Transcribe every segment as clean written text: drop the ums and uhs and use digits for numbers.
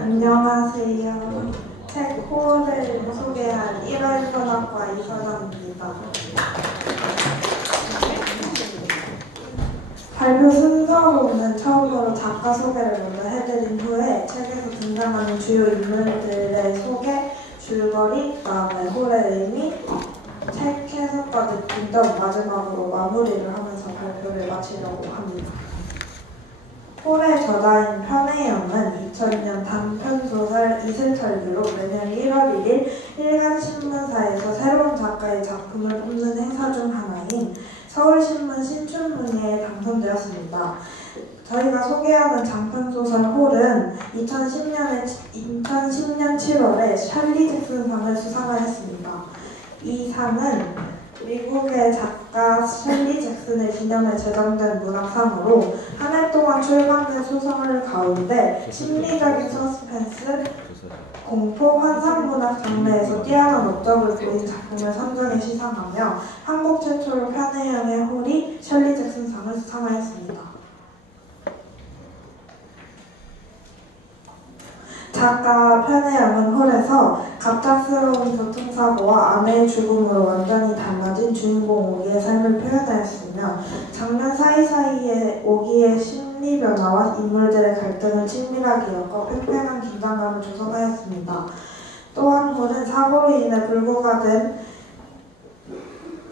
안녕하세요. 책 호를 소개한 1월 현악과 이선아입니다. 발표 순서로는 처음으로 작가 소개를 먼저 해드린 후에 책에서 등장하는 주요 인물들의 소개, 줄거리, 그다음에 홀의 의미, 책 해석과 느낌 등 마지막으로 마무리를 하면서 발표를 마치려고 합니다. 홀의 저자인 편혜영은 2000년 단편소설 이슬철기로 매년 1월 1일 일간신문사에서 새로운 작가의 작품을 뽑는 행사 중 하나인 서울신문 신춘문예에 당선되었습니다. 저희가 소개하는 장편소설 홀은 2010년 7월에 찰리 잭슨상을 수상하였습니다. 이 상은 미국의 작가 찰리 잭슨의 기념에 제정된 문학상으로 한 해 동안 출간된 소설 가운데 심리적인 서스펜스, 공포, 환상문학 장르에서 뛰어난 업적을 보인 작품을 선정해 시상하며 한국 최초로 편혜영의 홀이 찰리 잭슨상을 수상하였습니다. 작가 편혜영은 홀에서 갑작스러운 교통사고와 아내의 죽음으로 완전히 달라진 주인공 오기의 삶을 표현하였으며 장면 사이사이에 오기의 심리 변화와 인물들의 갈등을 친밀하게 엮어 팽팽한 긴장감을 조성하였습니다. 또한 홀은 사고로 인해 불구가 된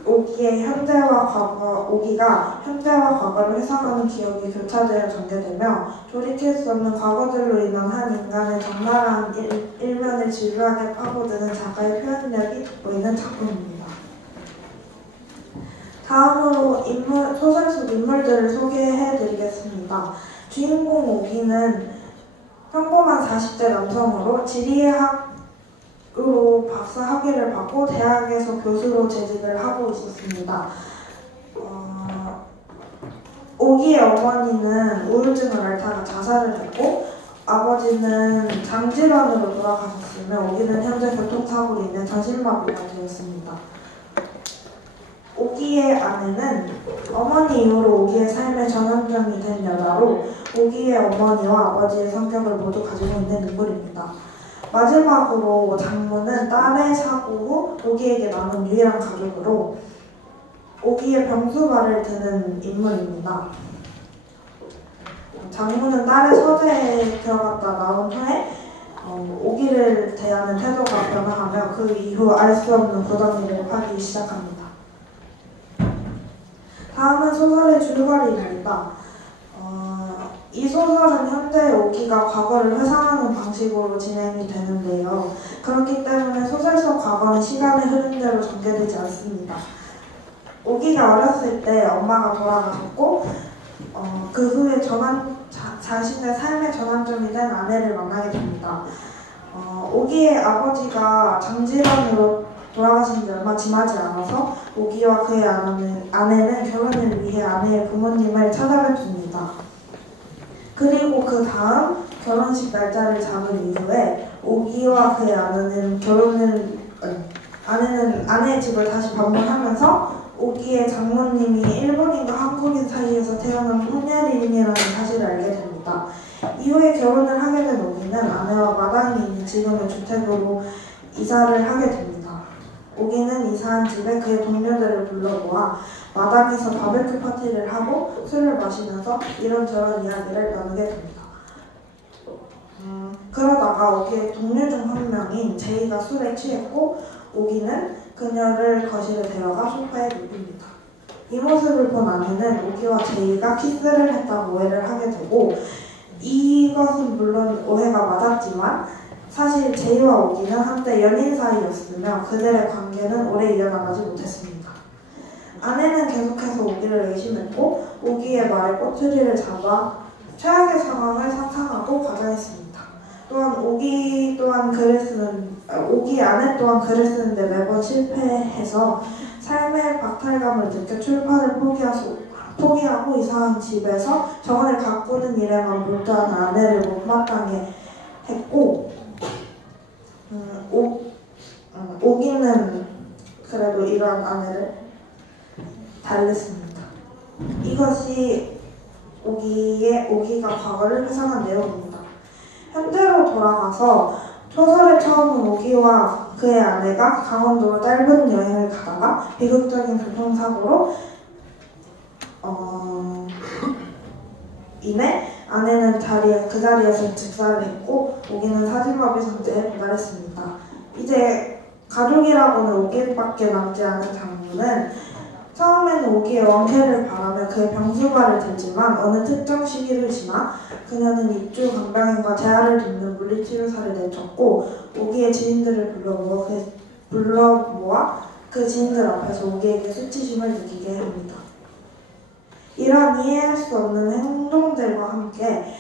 오기가 현재와 과거를 회상하는 기억이 교차되어 전개되며 돌이킬 수 없는 과거들로 인한 한 인간의 적나라한 일면을 집요하게 파고드는 작가의 표현력이 돋보이는 작품입니다. 다음으로 소설 속 인물들을 소개해드리겠습니다. 주인공 오기는 평범한 40대 남성으로 지리학 으로 박사 학위를 받고 대학에서 교수로 재직을 하고 있었습니다. 오기의 어머니는 우울증을 앓다가 자살을 했고 아버지는 장질환으로 돌아가셨으며 오기는 현재 교통사고로 인해 전신마비가 되었습니다. 오기의 아내는 어머니 이후로 오기의 삶의 전환점이 된 여자로 오기의 어머니와 아버지의 성격을 모두 가지고 있는 인물입니다. 마지막으로 장모는 딸의 사고 후 오기에게 남은 유일한 가족으로 오기의 병수발을 드는 인물입니다. 장모는 딸의 서재에 들어갔다 나온 후에 오기를 대하는 태도가 변화하며 그 이후 알 수 없는 구덩이를 파기 시작합니다. 다음은 소설의 줄거리입니다. 이 소설은 현재 오기가 과거를 회상하는 방식으로 진행이 되는데요. 그렇기 때문에 소설 속 과거는 시간의 흐름대로 전개되지 않습니다. 오기가 어렸을 때 엄마가 돌아가셨고 그 후에 자신의 삶의 전환점이 된 아내를 만나게 됩니다. 오기의 아버지가 장질환으로 돌아가신 지 얼마 지나지 않아서 오기와 그의 아내는 결혼을 위해 아내의 부모님을 찾아뵙습니다. 그리고 그 다음 결혼식 날짜를 잡은 이후에 오기와 그의 아내는 아내의 집을 다시 방문하면서 오기의 장모님이 일본인과 한국인 사이에서 태어난 혼혈인이라는 사실을 알게 됩니다. 이후에 결혼을 하게 된 오기는 아내와 마당이 있는 지금의 주택으로 이사를 하게 됩니다. 오기는 이사한 집에 그의 동료들을 불러모아 마당에서 바베큐 파티를 하고 술을 마시면서 이런저런 이야기를 나누게 됩니다. 그러다가 오기의 동료 중 한 명인 제이가 술에 취했고 오기는 그녀를 거실에 데려가 소파에 눕힙니다. 이 모습을 본 아내는 오기와 제이가 키스를 했다고 오해를 하게 되고 이것은 물론 오해가 맞았지만 사실 제이와 오기는 한때 연인 사이였으며 그들의 관계는 오래 이어나가지 못했습니다. 아내는 계속해서 오기를 의심했고 오기의 말에 꼬투리를 잡아 최악의 상황을 상상하고 과장했습니다. 또한 오기의 아내 또한 글을 쓰는데 매번 실패해서 삶의 박탈감을 느껴 출판을 포기하고 이사한 집에서 정원을 가꾸는 일에만 몰두한 아내를 못마땅해 했고 오기는 그래도 이러한 아내를 달랬습니다. 이 이것이 오기가 과거를 회상한 내용입니다. 현재로 돌아가서 소설의 처음은 오기와 그의 아내가 강원도로 짧은 여행을 가다가 비극적인 교통사고로 인해 아내는 그 자리에서 즉사를 했고 오기는 사지마비 상태에 도달했습니다. 이제 가족이라고는 오기밖에 남지 않은 장모는 처음에는 오기의 원쾌를 바라며 그의 병수발을 들지만 어느 특정 시기를 지나 그녀는 입주 간병인과 재활을 돕는 물리치료사를 내쳤고 오기의 지인들을 불러모아 그 지인들 앞에서 오기에게 수치심을 느끼게 합니다. 이런 이해할 수 없는 행동들과 함께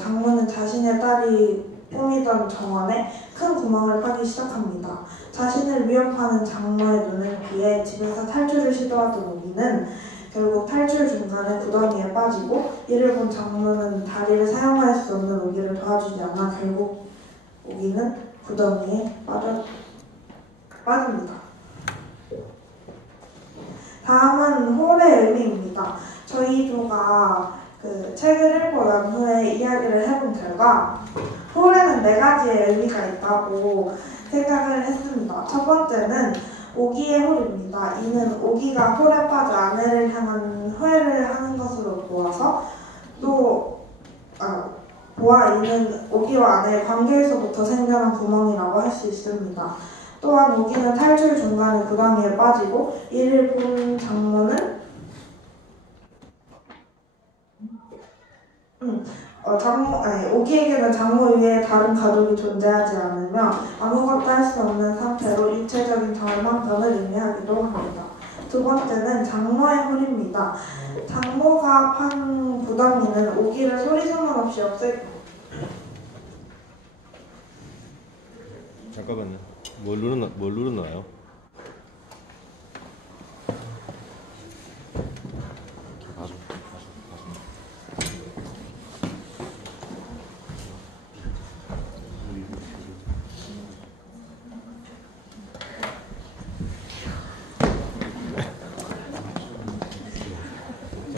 장모는 자신의 딸이 꾸미던 정원에 큰 구멍을 파기 시작합니다. 자신을 위협하는 장모의 눈을 피해 집에서 탈출을 시도하던 오기는 결국 탈출 중간에 구덩이에 빠지고 이를 본 장모는 다리를 사용할 수 없는 오기를 도와주지 않아 결국 오기는 구덩이에 빠집니다. 다음은 홀의 의미입니다. 저희 조가 그 책을 읽고 난 후에 이야기를 해본 결과 홀에는 4가지의 의미가 있다고 생각을 했습니다. 첫 번째는 오기의 홀입니다. 이는 오기가 홀에 빠져 아내를 향한 회를 하는 것으로 보아서 이는 오기와 아내의 관계에서부터 생겨난 구멍이라고 할 수 있습니다. 또한 오기는 탈출 중간에 구덩이에 빠지고 이를 본 장모는 오기에게는 장모 이외에 다른 가족이 존재하지 않으며 아무것도 할 수 없는 상태로 육체적인 절망감을 의미하기도 합니다. 두 번째는 장모의 홀입니다. 장모가 판 구덩이는 오기를 소리소문 없이 잠깐만요. 뭘 누르나요?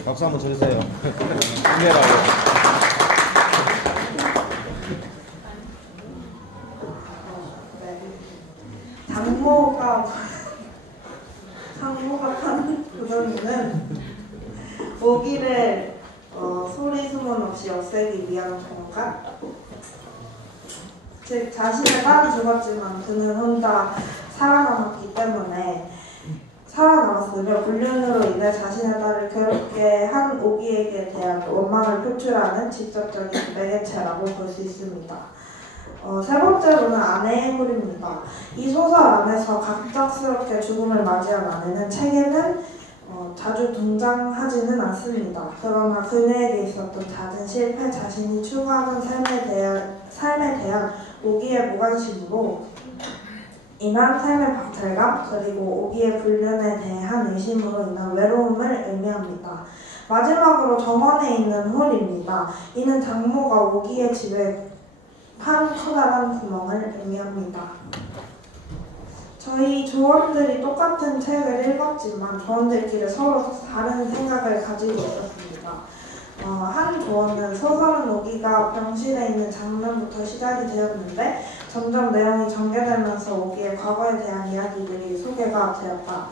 박수 한번 쳐주세요. 힘내라고. 장모가 파는 구덩이는 오기를 소리 소문 없이 없애기 위한 공간, 즉 자신의 딸은 죽었지만 그는 혼자 살아남았기 때문에 살아남았으며 불륜으로 인해 자신의 딸을 괴롭게 한 오기에게 대한 원망을 표출하는 직접적인 매개체라고 볼 수 있습니다. 세 번째로는 아내의 홀입니다. 이 소설 안에서 갑작스럽게 죽음을 맞이한 아내는 책에는 자주 등장하지는 않습니다. 그러나 그녀에게 있었던 잦은 실패, 자신이 추구하는 삶에 대한 오기의 무관심으로 인한 삶의 박탈감, 그리고 오기의 불륜에 대한 의심으로 인한 외로움을 의미합니다. 마지막으로 정원에 있는 홀입니다. 이는 장모가 오기의 집에 한 커다란 구멍을 의미합니다. 저희 조원들이 똑같은 책을 읽었지만 조원들끼리 서로 다른 생각을 가지고 있었습니다. 한 조원은 소설은 오기가 병실에 있는 장면부터 시작이 되었는데 점점 내용이 전개되면서 오기의 과거에 대한 이야기들이 소개가 되었다.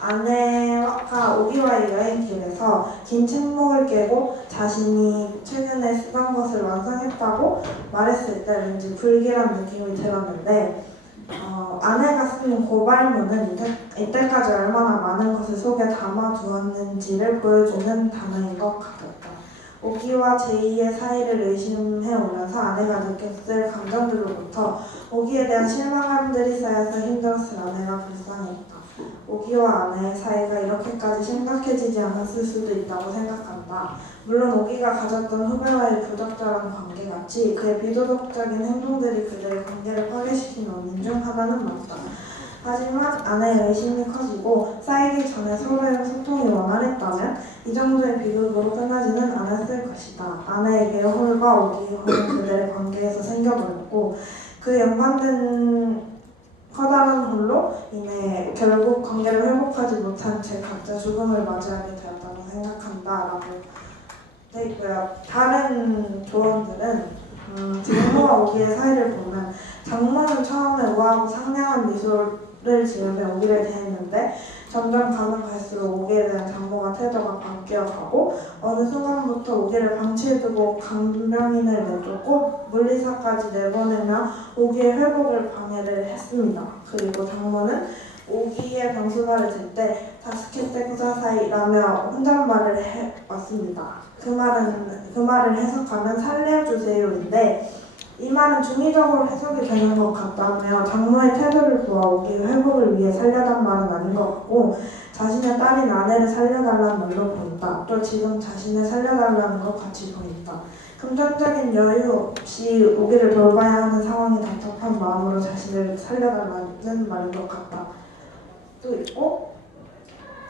아내가 오기와의 여행길에서 긴 침묵을 깨고 자신이 최근에 쓰던 것을 완성했다고 말했을 때 왠지 불길한 느낌이 들었는데 아내가 쓴 고발문은 이때까지 얼마나 많은 것을 속에 담아두었는지를 보여주는 단어인 것 같았다. 오기와 제이의 사이를 의심해오면서 아내가 느꼈을 감정들로부터 오기에 대한 실망감들이 쌓여서 힘들었을 아내가 불쌍했다. 오기와 아내의 사이가 이렇게까지 심각해지지 않았을 수도 있다고 생각한다. 물론 오기가 가졌던 후배와의 부적절한 관계같이 그의 비도덕적인 행동들이 그들의 관계를 파괴시킨 원인 중 하나는 맞다. 하지만 아내의 의심이 커지고 쌓이기 전에 서로의 소통이 원활했다면 이 정도의 비극으로 끝나지는 않았을 것이다. 아내에게 홀과 오기의 홀은 그들의 관계에서 생겨버렸고 그 연관된 커다란 홀로 인해 결국 관계를 회복하지 못한 채 각자 죽음을 맞이하게 되었다고 생각한다라고 돼 있고요. 다른 조언들은 장모와 오기의 사이를 보면 장모는 처음에 우아하고 상냥한 미소를 지으며 오기를 대했는데 점점 가면 갈수록 오기에 대한 장모가 태도가 바뀌어가고 어느 순간부터 오기를 방치해두고 강변인을 내쫓고 물리사까지 내보내며 오기의 회복을 방해를 했습니다. 그리고 장모는 오기의 병수발을 들 때 다스케테 쿠사사이라며 혼잣말을 해왔습니다. 그 말을 해석하면 살려주세요인데 이 말은 중의적으로 해석이 되는 것 같다며 장모의 태도를 보아 오기의 회복을 위해 살려단 말은 아닌 것 같고 자신의 딸인 아내를 살려달라는 말로 보인다. 또 지금 자신을 살려달라는 것 같이 보인다. 금전적인 여유 없이 오기를 돌봐야 하는 상황이 답답한 마음으로 자신을 살려달라는 말인 것 같다. 또 있고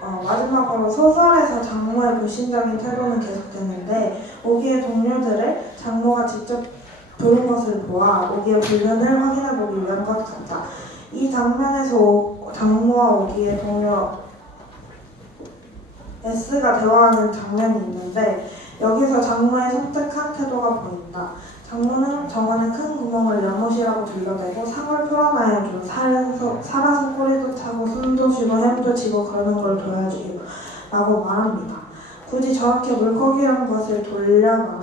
마지막으로 소설에서 장모의 불신적인 태도는 계속되는데 오기의 동료들을 장모가 직접 부른 것을 보아 오기의 불륜을 확인해보기 위한 것 같다. 이 장면에서 장모와 오기의 동료 S가 대화하는 장면이 있는데 여기서 장모의 섬뜩한 태도가 보인다. 장모는 정원의 큰 구멍을 연못이라고 들려대고 상을 풀어놔야 좀 살아서 꼬리도 차고 숨도 쉬고 헤엄도 치고 그러는 걸 도와주요 라고 말합니다. 굳이 저렇게 물고기란 것을 돌려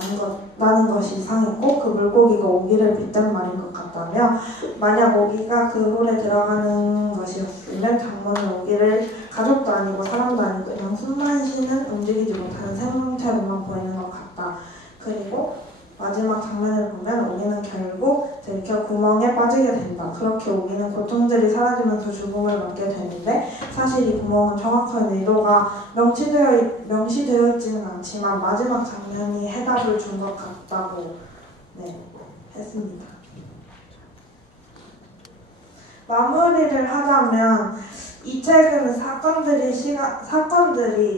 말하는 것이 이상했고 그 물고기가 오기를 빗댄 말인 것 같다며 만약 오기가 그 홀에 들어가는 것이었으면 장모는 오기를 가족도 아니고 사람도 아니고 그냥 숨만 쉬는 움직이지 못하는 생명체로만 보이는 것 같다. 그리고 마지막 장면을 보면 오기는 결국 들켜 구멍에 빠지게 된다. 그렇게 오기는 고통들이 사라지면서 죽음을 맞게 되는데 사실 이 구멍은 정확한 의도가 명시되어 있지는 않지만 마지막 장면이 해답을 준 것 같다고 했습니다. 마무리를 하자면 이 책은 사건들이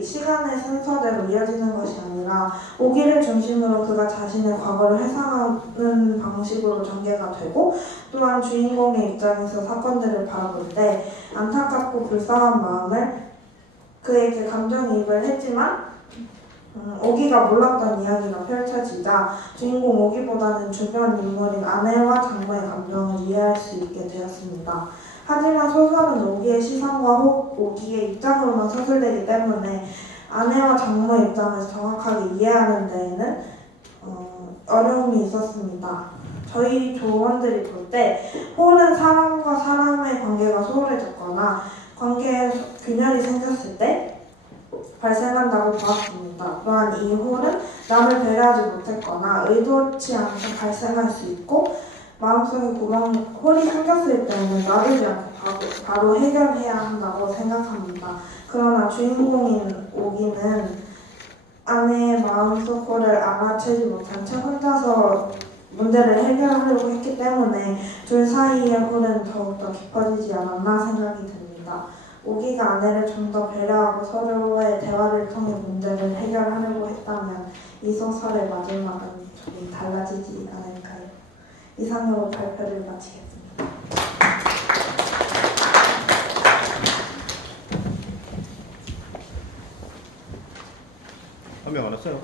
시간의 순서대로 이어지는 것이 아니라 오기를 중심으로 그가 자신의 과거를 회상하는 방식으로 전개가 되고 또한 주인공의 입장에서 사건들을 바라볼 때 안타깝고 불쌍한 마음을 그에게 감정이입을 했지만 오기가 몰랐던 이야기가 펼쳐지자 주인공 오기보다는 주변 인물인 아내와 장모의 감정을 이해할 수 있게 되었습니다. 하지만 소설은 오기의 시선과 오기의 입장으로만 서술되기 때문에 아내와 장모의 입장을 정확하게 이해하는 데에는 어려움이 있었습니다. 저희 조원들이 볼 때 홀은 사람과 사람의 관계가 소홀해졌거나 관계에 균열이 생겼을 때 발생한다고 보았습니다. 또한 이 홀은 남을 배려하지 못했거나 의도치 않게 발생할 수 있고 마음속에 홀이 생겼을 때는 놔두지 않고 바로 해결해야 한다고 생각합니다. 그러나 주인공인 오기는 아내의 마음속 홀을 알아채지 못한 채 혼자서 문제를 해결하려고 했기 때문에 둘 사이의 홀은 더욱더 깊어지지 않았나 생각이 듭니다. 오기가 아내를 좀 더 배려하고 서로의 대화를 통해 문제를 해결하려고 했다면 이 소설의 마지막은 조금 달라지지 않을까요? 이상으로 발표를 마치겠습니다. 한 명 안 왔어요?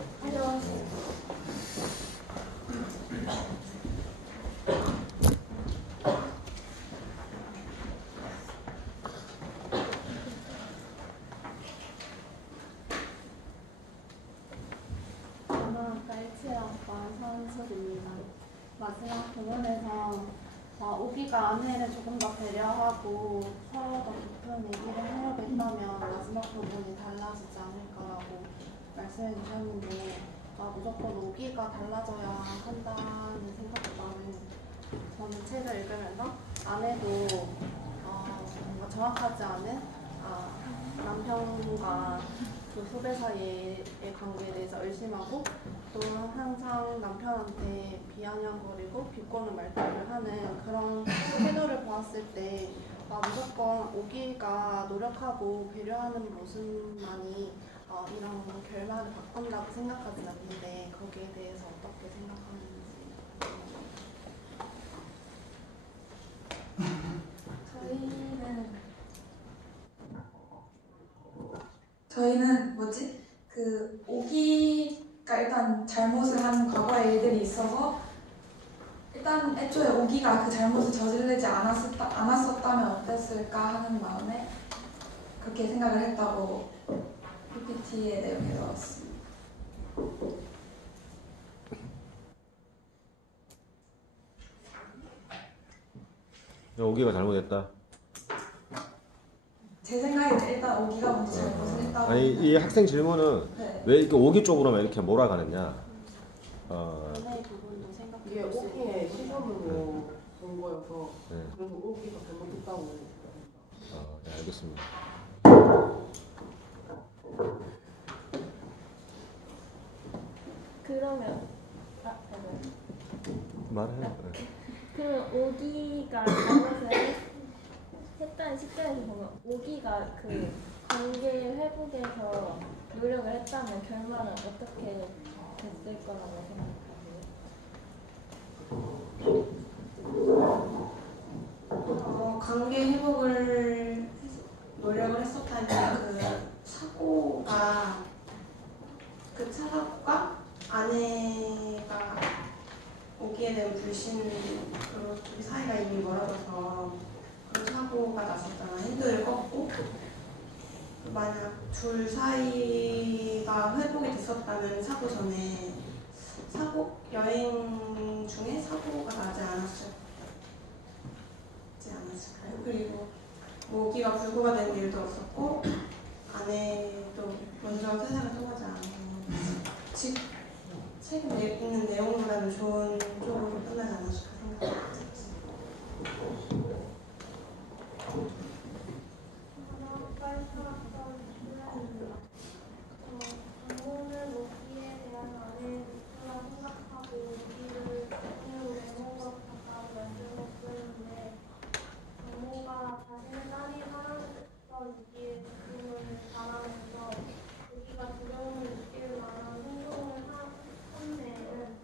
선수입니다. 마지막 부분에서 오기가 아내를 조금 더 배려하고 서로 더 깊은 얘기를 하려고 했다면 마지막 부분이 달라지지 않을까라고 말씀해 주셨는데 무조건 오기가 달라져야 한다는 생각보다는 저는 책을 읽으면서 아내도 뭔가 정확하지 않은 남편과 그 후배 사이의 관계에 대해서 의심하고 또 항상 남편한테 비아냥거리고 비꼬는 말들을 하는 그런 태도를 보았을 때 무조건 오기가 노력하고 배려하는 모습만이 이런 결말을 바꾼다고 생각하지 않는데 거기에 대해서 어떻게 생각하는지. 저희는 그 오기가 일단 잘못을 한 과거의 일들이 있어서 일단 애초에 오기가 그 잘못을 저지르지 않았었다면 어땠을까 하는 마음에 그렇게 생각을 했다고 PPT의 내용에 넣었습니다. 오기가 잘못했다. 제 생각에는 일단 오기가 먼저 잘못을 했다고. 아니 이 학생 질문은 네. 왜 이렇게 오기 쪽으로만 이렇게 몰아가느냐. 연애 부분도 이게 생각해 볼 수 오기의 있고 시선으로 본 거여서 네. 그래서 오기가 잘못했다고. 네, 알겠습니다. 그러면 말해요. 네. 그 오기가 잘못을 했다는 시점에서 보면 오기가 그 관계 회복에서 노력을 했다면 결말은 어떻게 됐을 거라고 생각하세요? 관계 회복을 노력을 했었다면 그 차가가 아내가 오기에 대한 불신으로 좀 사이가 이미 멀어져서 그런 사고가 났었잖아. 핸들을 꺾고 만약 둘 사이가 회복이 됐었다면 사고 전에 여행 중에 사고가 나지 않았을까요? 그리고 모기가 불구가 된 일도 없었고 아내도 먼저 세상을 떠나지 않고 책에 있는 내용보다는 좋은 쪽으로 끝나지 않았을까 생각합니다. 장모는 오기에 대한 아내의 목표라 생각하고 오기를 그냥 내놓은 것 같다고 말씀했었는데 장모가 자신의 딸이 사랑했던 오기의 죽음을 바라면서 오기가 두려움을 느낄 만한 행동을 한 데에는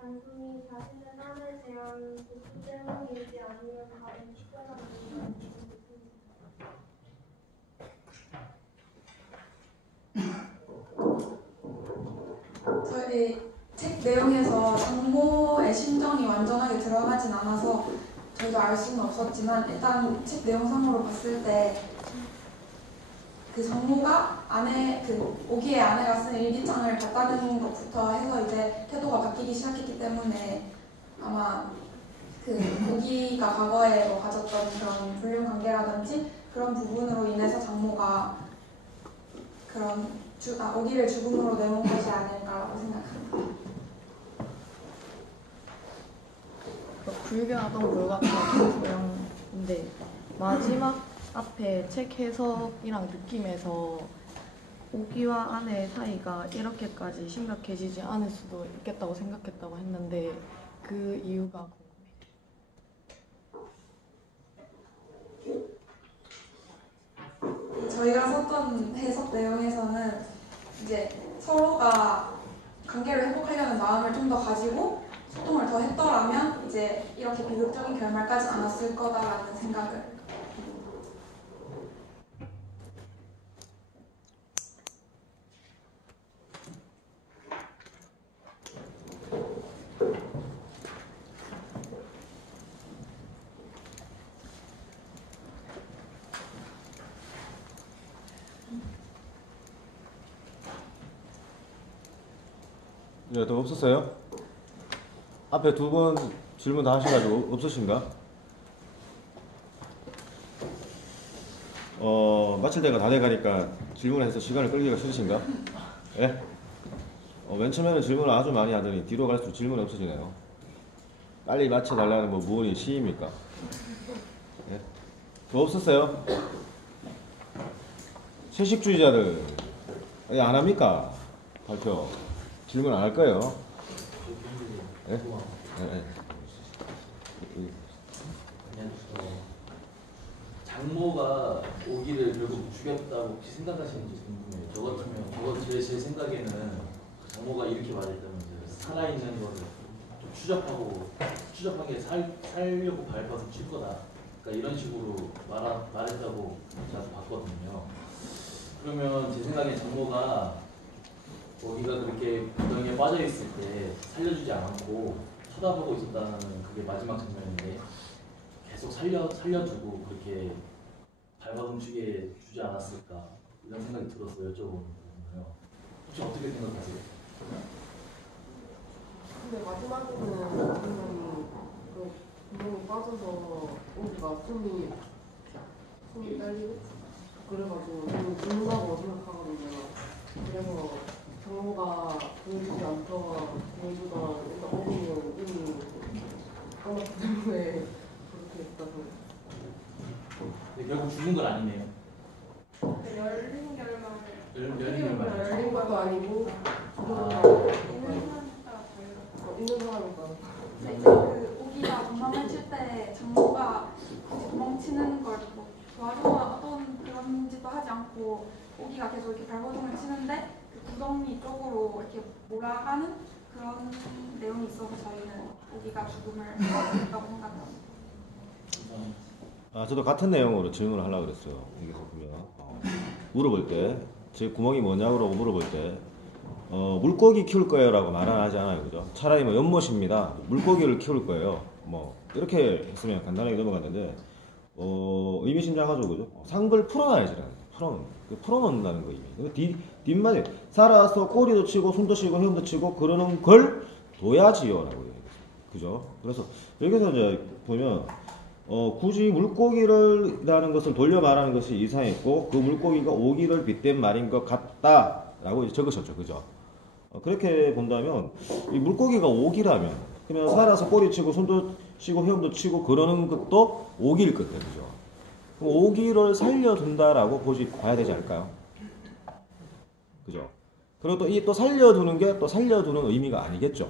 단순히 자신의 딸에 대한 고통 때문이지 아니면 다른 특별한 이유가 있는지 저희 책 내용에서 장모의 심정이 완전하게 드러나진 않아서 저희도 알 수는 없었지만 일단 책 내용상으로 봤을 때 그 장모가 오기의 아내가 쓴 일기장을 봤다는 것부터 해서 이제 태도가 바뀌기 시작했기 때문에 아마 그 오기가 과거에 가졌던 그런 불륜 관계라든지 그런 부분으로 인해서 장모가 오기를 죽음으로 내몬 것이 아닐까라고 생각합니다. 불교하던 불같은 소영인데 마지막 앞에 책 해석이랑 느낌에서 오기와 아내의 사이가 이렇게까지 심각해지지 않을 수도 있겠다고 생각했다고 했는데 그 이유가 궁금해요. 저희가 썼던 해석 내용에서는 이제 서로가 관계를 회복하려는 마음을 좀 더 가지고 소통을 더 했더라면 이제 이렇게 비극적인 결말까지 않았을 거다라는 생각을. 네, 더 없었어요? 앞에 두 번 질문 다 하셔가지고 없으신가? 마칠 때가 다 돼가니까 질문해서 시간을 끌기가 싫으신가? 예? 맨 처음에는 질문을 아주 많이 하더니 뒤로 갈수록 질문이 없어지네요. 빨리 마쳐달라는 무언이 시입니까? 예? 더 없었어요? 채식주의자들 안 합니까? 발표. 질문 안 할 거예요. 예? 예. 장모가 오기를 결국 죽였다고 혹시 생각하시는지 궁금해요. 저 같으면 제 생각에는 장모가 이렇게 말했다면 이제 살아있는 거를 좀 추적한 게 살려고 밟아서 칠 거다. 그러니까 이런 식으로 말했다고 자주 봤거든요. 그러면 제 생각에 장모가 오기가 그렇게 구덩이에 빠져 있을 때 살려주지 않고 쳐다보고 있었다는 그게 마지막 장면인데 계속 살려두고 그렇게 발버둥치게 주지 않았을까 이런 생각이 들어서 여쭤보는 거예요. 혹시 어떻게 생각하세요? 근데 마지막에는 분명히 그 구멍이 빠져서 오기가 숨이 딸리고 그래가지고 저는 죽는다고 생각하거든요. 그래서 경호가 보여주지 않더라 보여주던 일단 오기는 이미 떠났기 때문에 그렇게 했다고. 근데 결국 죽은 건 아니네요. 열린 결말을 열린 결말. 열린 것도 아니고 아, 있는 사람이니까. 근데 이제 그 오기가 도망을 칠 때 장모가 도망치는 걸 뭐 도와주던 그런 짓도 하지 않고 오기가 계속 이렇게 발버둥을 치는데 그 구덩이 쪽으로 이렇게 몰아가는 그런 내용이 있어서 저희는 오기가 죽음을 맞았다고 생각합니다. 저도 같은 내용으로 질문을 하려고 그랬어요. 여기서 보면 물어볼 때, 제 구멍이 뭐냐고 물어볼 때 물고기 키울 거예요라고 말은 하지 않아요, 그죠? 차라리 뭐 연못입니다, 물고기를 키울 거예요, 뭐 이렇게 했으면 간단하게 넘어갔는데 의미심장하죠, 그죠? 상글 풀어놔야지, 풀어놓는다는 거 의미. 뒷말이 살아서 꼬리도 치고 손도 치고 헤엄도 치고 그러는 걸 둬야지요라고 얘기했어요, 그죠? 그래서 여기서 이제 보면 굳이 물고기를라는 것을 돌려 말하는 것이 이상했고 그 물고기가 오기를 빗댄 말인 것 같다라고 적으셨죠, 그죠? 그렇게 본다면 이 물고기가 오기라면 그냥 살아서 꼬리치고 손도 치고 헤엄도 치고 그러는 것도 오기일 것 같아요, 그죠? 그럼 오기를 살려둔다라고 봐야 되지 않을까요? 그죠? 그리고 또 이 또 살려두는 게 또 살려두는 의미가 아니겠죠?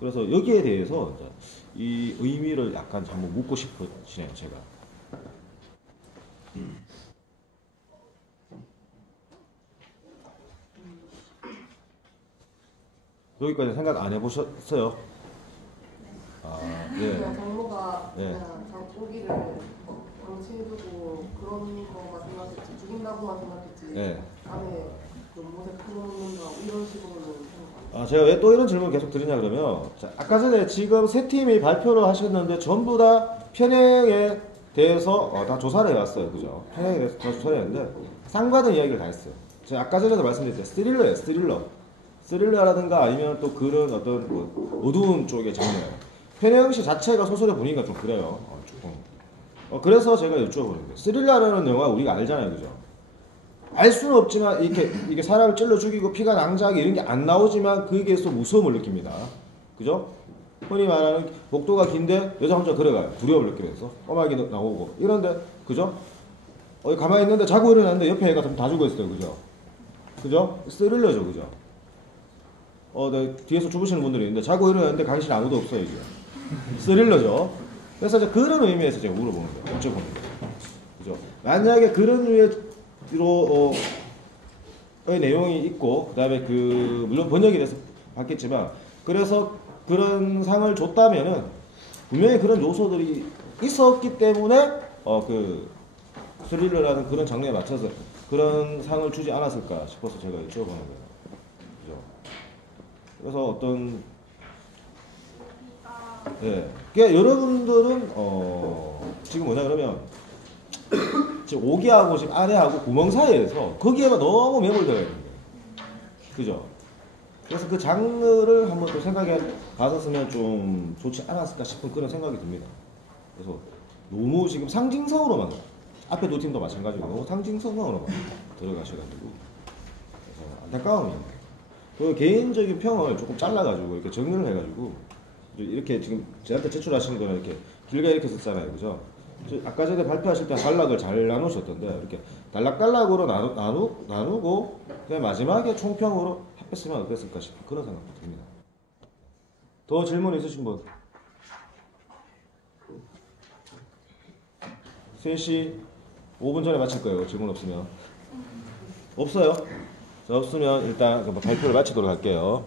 그래서 여기에 대해서 이 의미를 약간 한번 묻고 싶으시네요, 제가. 여기까지 생각 안 해보셨어요? 네. 그냥 장모가 네. 그냥 오기를 방치해두고 그런 거만 생각했지 죽인다고만 생각했지. 네. 안에 그 못에 파놓는다 이런 식으로는 생각. 제가 왜 또 이런 질문을 계속 드리냐 그러면 아까 전에 지금 세 팀이 발표를 하셨는데 전부 다 편행에 대해서 다 조사를 해왔어요, 그죠? 편행에 대해서 다 조사를 했는데 상받은 이야기를 다 했어요. 제가 아까 전에도 말씀드렸죠, 스릴러예요, 스릴러라든가 아니면 또 그런 어떤 뭐 어두운 쪽의 장르예요. 편행시 자체가 소설의 분위기가 좀 그래요, 조금. 그래서 제가 여쭤보는 거예요. 스릴러라는 영화 우리가 알잖아요, 그죠? 알 수는 없지만 이게 사람을 찔러 죽이고 피가 낭자하게 이런 게 안 나오지만 거기에서 무서움을 느낍니다. 그죠? 흔히 말하는 목도가 긴데 여자 혼자 걸어가요. 두려움을 느끼면서 꼬막이 나오고 이런데, 그죠? 가만히 있는데 자고 일어났는데 옆에 애가 다 죽어 있어요, 그죠? 그죠? 스릴러죠, 그죠? 뒤에서 주무시는 분들이 있는데 자고 일어났는데 강의실에 아무도 없어요, 이제. 스릴러죠. 그래서 이제 그런 의미에서 제가 물어보는 거예요. 여쭤보는 거예요. 그죠? 만약에 그런 류의 내용이 있고 그다음에 물론 번역이 돼서 바뀌었지만 그래서 그런 상을 줬다면은 분명히 그런 요소들이 있었기 때문에 그 스릴러라는 그런 장르에 맞춰서 그런 상을 주지 않았을까 싶어서 제가 여쭤보는 거예요. 그죠? 그래서 어떤 그러니까 여러분들은 지금 뭐냐 그러면 지금 오기하고 지금 아내하고 구멍 사이에서 거기에만 너무 매몰되어 있는 거예요. 그죠? 그래서 그 장르를 한번 또 생각해 봤었으면 좀 좋지 않았을까 싶은 그런 생각이 듭니다. 그래서 너무 지금 상징성으로만, 앞에 두 팀도 마찬가지고 너무 상징성으로만 들어가셔가지고 그래서 안타까움입니다. 그 개인적인 평을 조금 잘라가지고 이렇게 정리를 해가지고 이렇게 지금 저한테 제출하시는 거는 이렇게 길게 이렇게 썼잖아요, 그죠? 아까 전에 발표하실 때 단락을 잘 나누셨던데 이렇게 단락으로 나누고 그냥 마지막에 총평으로 합했으면 어땠을까 싶은 그런 생각이 듭니다. 더 질문 있으신 분? 3시 5분 전에 마칠 거예요, 질문 없으면. 없어요? 자, 없으면 일단 발표를 마치도록 할게요.